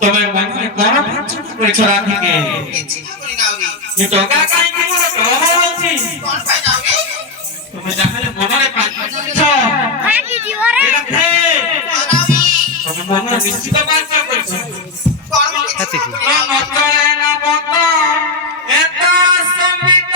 তোমার মনে কোন ভাবছো করেছ রাধিকে এ টকা কাই কি বড় টকা হচ্ছে তুমি যাহলে মনে পাচ্ছ ভাগি দিওরে তুমি মনে নিশ্চিত পাচ্ছ করছ হাতে কি মতরে না মত এত সমিত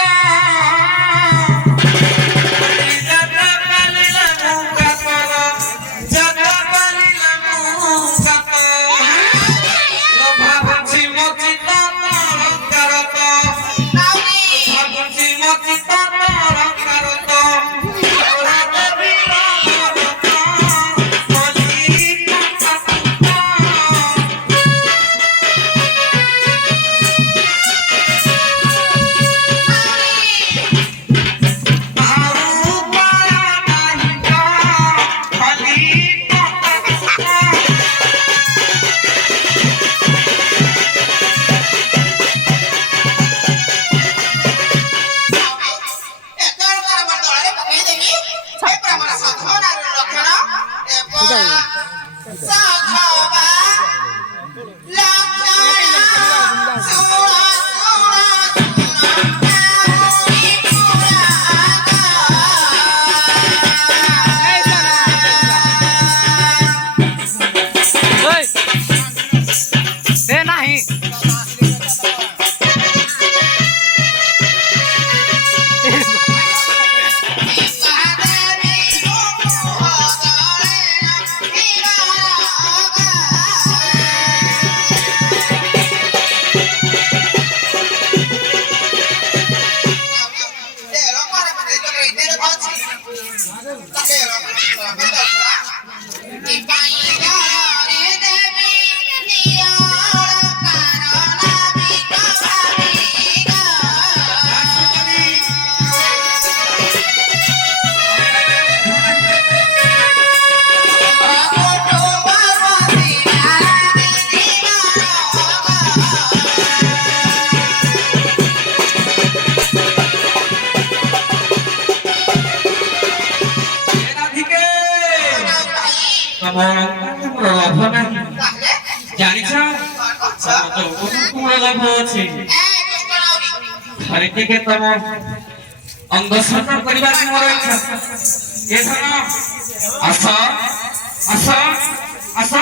জানিছ লাভ আছে হরিকে তম অঙ্গ সন্ধান করিবার মোর ইচ্ছা এ ধন আস আস আস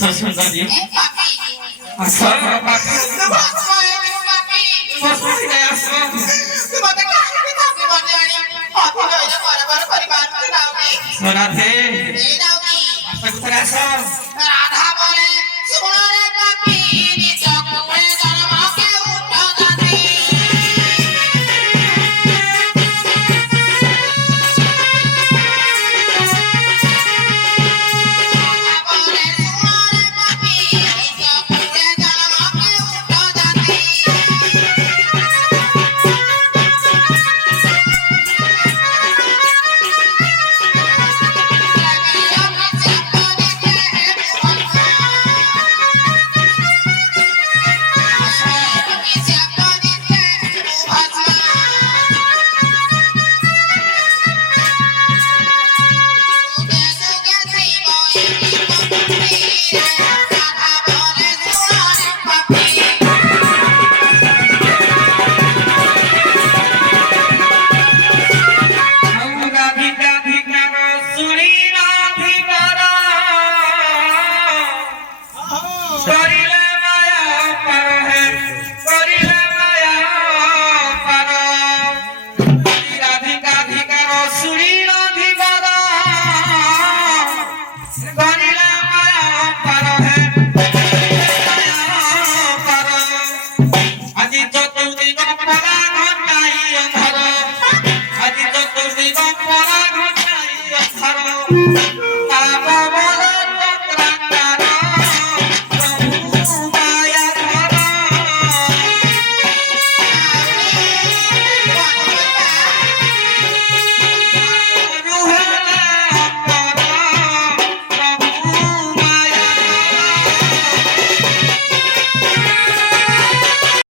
সুন্দরী এ পাপি আসো বাকি ভস্ময় পাপি বসে আসো তোমাদের কাছে থাকবে বলে আনি পাপি হইলে বরাবর পরিবার দাওনি রাধে এই দাওনি কোথায় আসো রাধা বলে শোনো রে পাপি নিজ কুলে জন্ম কেউ উঠো আজি চতুর্দিক পরা ঘটাই অন্ধর আজি চতুর্দিক পরা ঘটাই অন্ধর